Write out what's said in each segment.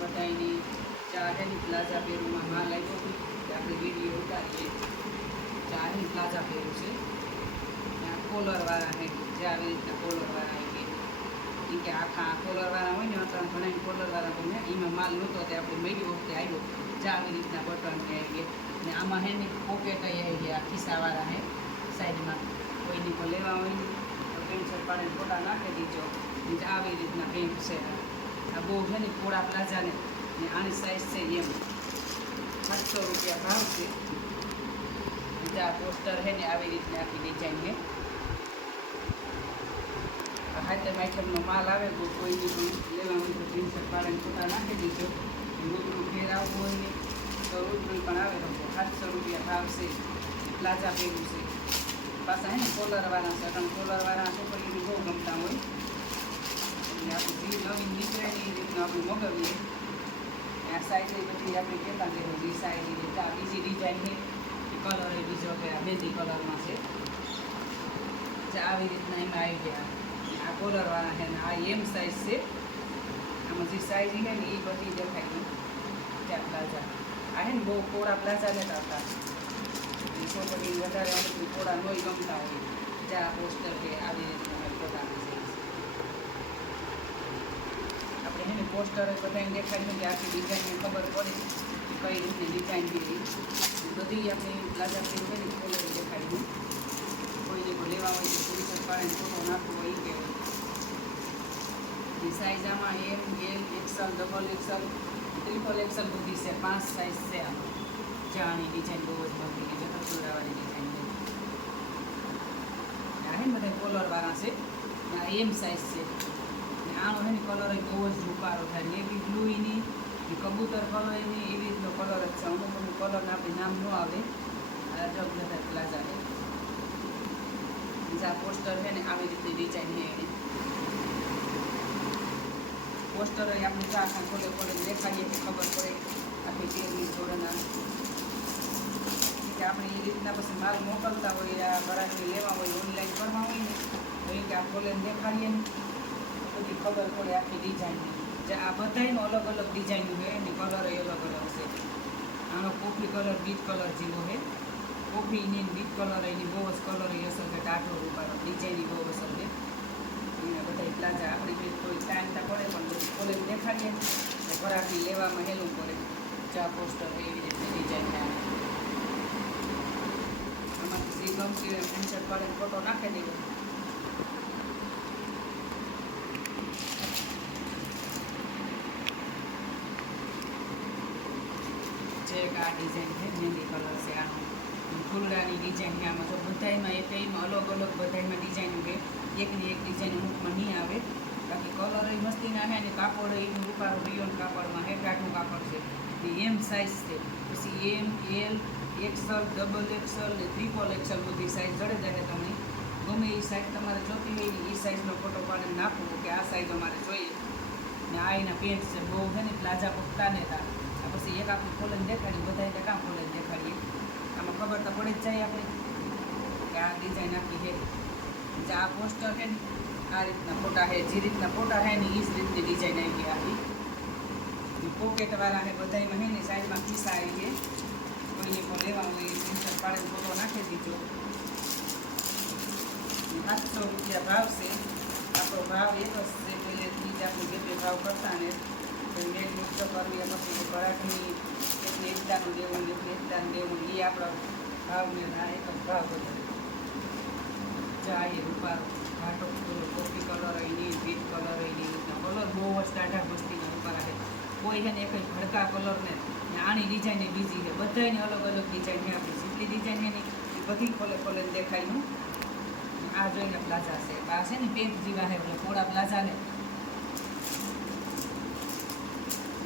બધાની ચારેની પ્લાઝા પહેરુંમાં માલ આવ્યો હોય કે આપણે વિડીયો ઉતારીએ. ચારેની પ્લાઝા પહેરું છે. ત્યાં કોલરવાળા હે જે આવી રીતના કોલરવાળા આવી એ કે આખા કોલરવાળા હોય ને અત્યારે ઘણા કોલરવાળા હોય ને એમાં માલ નહોતો તે આપણે મેળવી વખતે આવ્યો જે આવી રીતના બટન કે આવી ગયા ને આમાં હે ને પોકેટ આવી ગયા ખિસ્સાવાળા હે સાઈડમાં કોઈની કોઈ લેવા હોય ને તો પેન્ટ શર્ટ પાડીને ફોટા નાખી દીજો ને આવી રીતના પેન્ટ છે. આ બહુ છે ને પોળા પ્લાઝાને ને આની સાઈઝ છે એમ 700 રૂપિયા ભાવ છે. આ પોસ્ટર છે ને આવી રીતના આખી ડિઝાઇન છે. હાથે આઈટમનો માલ આવે તો કોઈની કોઈ લેવા હોય તો પેન્ટ શર્ટ પાડીને ફોટા નાખી દીજો. રૂબરૂ ફેર આવવું હોય ને તો રૂબરૂ પણ આવે તો 700 રૂપિયા ભાવ છે. પ્લાઝા પહેર્યું છે. પાછા હે ને કોલરવાળા છે કારણ કોલરવાળા છોકરીઓને બહુ ગમતા હોય એટલે આપણે જે નવીન નીકળે ને એ રીતનું આપણે મગાવીએ. આ સાઈઝ બધી આપણે કહેતા કે જે સાઈઝ બીજી ડિઝાઇન છે એ કલર એ બીજો કે આ બેદી કલરમાં છે જે આવી રીતના એમાં આવી ગયા. આ કોલરવાળા છે ને આ એમ સાઈઝ છે. આમાં જે સાઈઝ છે ને એ બધી દેખાય ગઈ ત્યાં પ્લાઝા. આ છે ને બહુ પોળા પ્લાઝા લેતા હતા છોકરી વધારે અમુક પોળા નોઈ ગમતા હોય જ્યાં પોસ્ટર કે આવી રીતના પોતાની સાઈઝ આપણે છે ને પોસ્ટર બધાને દેખાડ્યું કે આખી ડિઝાઇનને ખબર પડે કે કઈ રીતની ડિઝાઇન દીધી બધી આપણી પ્લાઝા ફીલ કરી કોલર દેખાડ્યું. કોઈને કોઈ લેવા હોય તો પુરુષ પાડે ફોટો નાખવો હોય એ કહેવાય. એ સાઈઝ આમાં M L XL double XL triple XL બધી છે. 5 સાઈઝ છે આમાં. જાણી ડિઝાઇન બહુ જ બધી છે કચોરાવાળી ડિઝાઇન આ હે બધા કોલરવાળા છે. આ એમ સાઈઝ છે ને આનો હે ને કલર બહુ જ રૂપારો થાય નેવી બ્લુની કબૂતર કલર એની એવી રીતનો કલર જ છે. અમુક અમુક કલરને આપણે નામ ન આવે અલગ બધા પ્લાઝા છે. બીજા પોસ્ટર છે ને આવી રીતે ડિઝાઇન છે એની પોસ્ટર આપણે આખા ખોલે ખોલે દેખાડીએ કે ખબર પડે આખી તેલની જોડના કે આપણે એ રીતના પછી માલ મોકલતા હોય આ ઘરાકને લેવા હોય ઓનલાઈન કરવા હોય ને તો એ કે આ ખોલેને દેખાડીએ ને તો બધી ખબર પડે આખી ડિઝાઇનની જે આ બધાનો અલગ અલગ ડિઝાઇન હોય એની કલર અલગ અલગ છે. આનો કોફી કલર બીટ કલર જેવો છે. કોફીની બીટ કલર એની બહુ જ કલર એ અસર છે. ટાટો રૂપારો ડિઝાઇનની બહુ અસર છે. એને બધા પ્લાઝા આપણે જે કોઈ ટાઈમતા પડે પણ બધું ખોલીને દેખાડીએ તો ઘરાકને લેવામાં હેલું પડે. ચા પોસ્ટર એવી રીતે ડિઝાઇન થાય. આમાંથી જે ગમતી હોય પેન્ટ શર્ટ પાડીને ફોટો નાખી દેવો. જે એક આ ડિઝાઇન છે મહેંદી કલર છે આનો ફૂલડાની ડિઝાઇન છે. આમાં જો બધામાં એકમાં અલગ અલગ બધામાં ડિઝાઇન હોય એકની એક ડિઝાઇન અમુકમાં નહીં આવે. બાકી કલર એ મસ્તી ના છે ને કાપડ એનું રૂપારો રિયોન કાપડમાં હે ટાટું કાપડ છે. એમ સાઈઝ છે. પછી M L XL double XL ને ટ્રિપલ એક્સલ બધી સાઈઝ જડે જાય. તમે ગમે એ સાઈઝ તમારે જોતી હોય ને એ સાઈઝનો ફોટો પાડીને નાખવો કે આ સાઈઝ અમારે જોઈએ. ને આ એના પેન્ટ છે બહુ છે ને પ્લાઝા પગતા નેતા. પછી એક આપણે ખોલીને દેખાડીએ બધા કામ ખોલીને દેખાડીએ આમાં ખબર તો પડે જ જાય આપણે કે આ ડિઝાઇન આખી છે. જે આ પોસ્ટર છે ને આ રીતના ફોટા છે જે રીતના ફોટા છે ને એ જ રીતની ડિઝાઇન આવી ગઈ આખી. પોકેટવાળા છે બધામાં છે ને સાઈડમાં ખિસ્સા આવી છે. કોઈને પણ લેવા હોય પેન્શન પાડીને ફોટો નાખી દીધો. 700 રૂપિયા ભાવ છે. આપણો ભાવ એક જ છે. પહેલેથી જ આપણે જે ભાવ કરતા ને મેળ મુક્ત કરવી પછી ઘરાકની એટલે એકદાનું દેવું ને એટલે એકદાનું દેવું એ આપણા ભાવને આ એક જ ભાવ બધો જાય રૂપારો ઘાટો કોફી કલર એની બીટ કલર એની રીતના કલર બહુ જ ટાઢા મસ્તીના રૂપારા છે. કોઈ છે ને એક ભડકા કલરને આની ડિઝાઇન એ બીજી છે. બધાની અલગ અલગ ડિઝાઇન છે. આપણી જેટલી ડિઝાઇન છે ને એ બધી ખોલે ખોલે દેખાયનું. આ જોઈને પ્લાઝા છે. આ છે ને પેન્ટ જેવા છે એટલે પોળા પ્લાઝા ને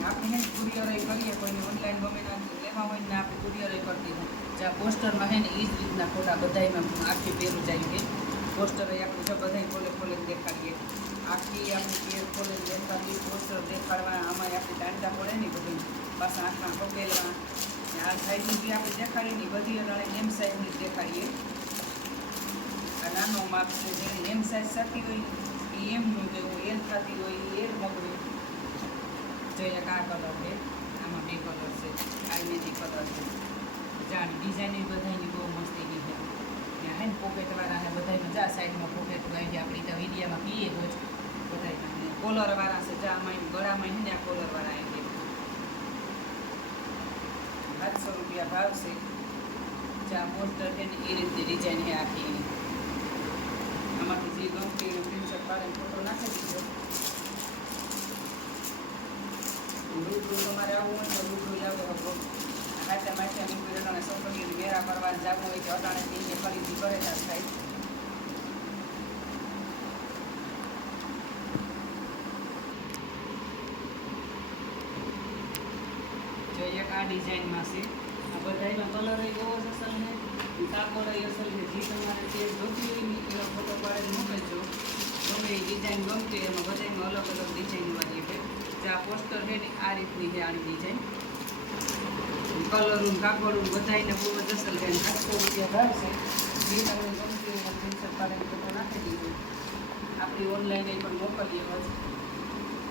આપણે છે ને કુરિયર કરીએ કોઈને ઓનલાઈન ગમે લેવા હોય ને આપણે કુરિયર કરતી હોય જ્યાં પોસ્ટરમાં છે ને એ જ રીતના ફોટા બધામાં આખી પહેરું જાય છે. પોસ્ટર આપણે જો બધા ખોલે ખોલે દેખાડીએ આખી આપણી પેર ખોલે દેખાડીએ પોસ્ટર દેખાડવા આમાં આપણે દાંડા પડે ને બધું પાછા આંખમાં પકેલવા આ સાઈઝની જે આપણે દેખાડીએ ને બધી અડાણે એમ સાઈઝની દેખાડીએ. આ નાનો માપ છે જેને એમ સાઈઝ થતી હોય એ એમનું જેવું એલ થતી હોય એ એલ મગડું જો એક આ કલર છે, આમાં 2 કલર છે, આ મહેંદી કલર છે. જાણ ડિઝાઇન બધાની બહુ મસ્તીની છે. ત્યાં હે ને પોકેટવાળા છે બધામાં, જા સાઈડમાં પોકેટ આવી આપણી તો વિડીયામાં પીએ તો જ બધામાં. કોલરવાળા છે, જા આમાં ગળામાં છે ને આ કોલરવાળા આવી છે. 700 રૂપિયા ભાવ છે. જ્યાં પોસ્ટર છે ને એ રીતની ડિઝાઇન છે આખી એની. આમાંથી જે ગમતી એનો સ્ક્રીનશોટ પાડીને ફોટો નાખી દીધો. રૂબરૂ તમારે આવવું હોય તો રૂબરૂ જાવ હતો. હાથે માથે મૂકી અટાણે છોકરીઓને મેળા કરવા જવું હોય તો અટાણેથી એને ખરીદી કરે થાય. જો એક આ ડિઝાઇનમાં છે. આ બધામાં કલર બહુ જ અસલ છે, કાપડ અસલ છે. જે તમારે જે જોતી હોય એનો ફોટો પાડીને મોકલજો. ગમે એ ડિઝાઇન ગમતી એમાં બધામાં અલગ અલગ ડિઝાઇન વાળી છે. જે આ પોસ્ટર છે ને આ રીતની છે આની ડિઝાઇન. કલરું કાપડું બધાને બહુ જ અસલ છે. 700 રૂપિયા ભાવ છે. જે તમને ગમતી હોય સ્ક્રીનશોટ પાડીને ફોટો નાખી દીધો. આપણી ઓનલાઈન પણ મોકલીએ જ.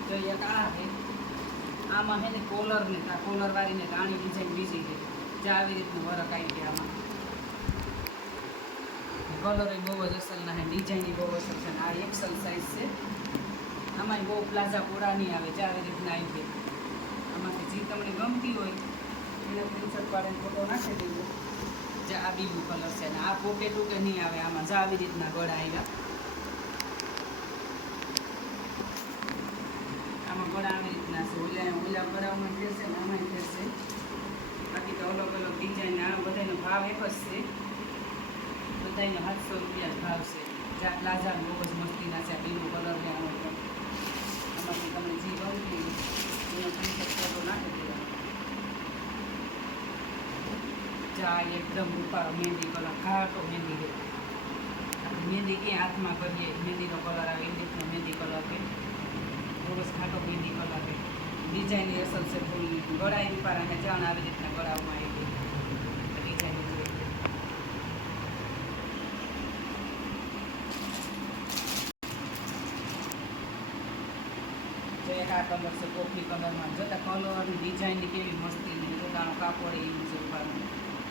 જો એક આ છે. આમાં છે ને કોલરને આ કોલરવાળીને આની ડિઝાઇન બીજી છે. જે આવી રીતનું વરક આવી છે આમાં. કલર બહુ જ અસલના છે, ડિઝાઇન બહુ અસલ છે. આ એક્સેલ સાઇઝ છે. આમાં બહુ પ્લાઝા પૂરા નહીં આવે, જે આવી રીતના આવી છે. આમાંથી જે તમને ગમતી હોય એને સ્ક્રીનશોટ પાડીને ફોટો નાખી દેજો. જે આ બીજું કલર છે ને આ પોકેટ કે નહીં આવે આમાં, જે આવી રીતના ગળા આવ્યા. આમાં ગળા આવી રીતના છે. ઓલા ગળામાં ફેરશે ને આમાં ફેરશે. બાકી તો અલગ અલગ ડિઝાઇન. આ બધાનો ભાવ એક જ છે. બધાનો 700 રૂપિયા જ ભાવ છે. જ્યાં પ્લાઝા બહુ જ મસ્તીના છે. આ બીજો કલર છે આનો પણ. આમાંથી તમને જે ગમતી એનો સ્ક્રીનશોટ ફોટો નાખી દેવાનો. ચા એકદમ ઉપર મહેંદી કલર, ઘાટો મહેંદી છે. મહેંદી ક્યાં હાથમાં કરીએ મહેંદીનો કલર આવે એ રીતનો મહેંદી કલર છે. થોડોક ઘાટો મહેંદી કલર છે. ડિઝાઇન અસલ છે. થોડી ગળા ઉપર અને જાણ આવી રીતના ગળાઓમાં આવી ગઈ ડિઝાઇન જોઈ. જો એક આ કલર છે કોફી કલરમાં. જોતા કલરની ડિઝાઇનની કેવી મસ્તીની. જોતાનો કાપડ એવું છે ઉપરનું.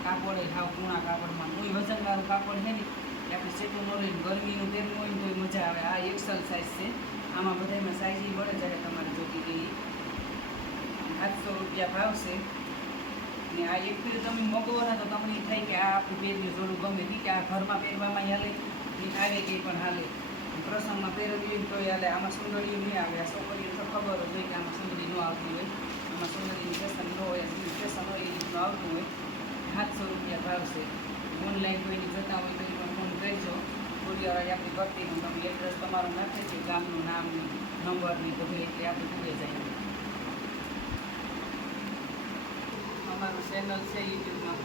કાપડ હાવ પૂણા કાપડમાં. કોઈ વજનવાળું કાપડ છે ને એ આપણે સેટું ન લઈને ગરમીનું પહેરવું હોય ને તો મજા આવે. આ એક્સેલ સાઇઝ છે. આમાં બધામાં સાઇઝ મળે જ્યારે તમારે જોતી ગઈ. 700 રૂપિયા ભાવ છે. ને આ એક ફેર તમે મગવો ને તો તમને થાય કે આ આપણું પહેર્યું જોડું ગમે તે કે આ ઘરમાં પહેરવામાં હાલે ને આવે કંઈ પણ હાલે. પ્રસંગમાં પહેરવી તો હાલે. આમાં સુંદરી નહીં આવે. આ છોકરીઓ તો ખબર જ હોય કે આમાં સુંદરી ન આવતી હોય. આમાં સુંદરીની ફેશન ન હોય, ફેશન હોય એ રીતનું આવતું હોય. 700 રૂપિયા ભાવ છે. ઓનલાઈન કોઈને જોતા હોય તો એ પણ ફોન કરજો. કુરિયર આપણી ભરતીનું તમે એડ્રેસ તમારું નાખે છે, ગામનું નામ નંબરની બધું, એટલે આપણે પૂરે જાય. અમારું ચેનલ છે યુટ્યુબમાં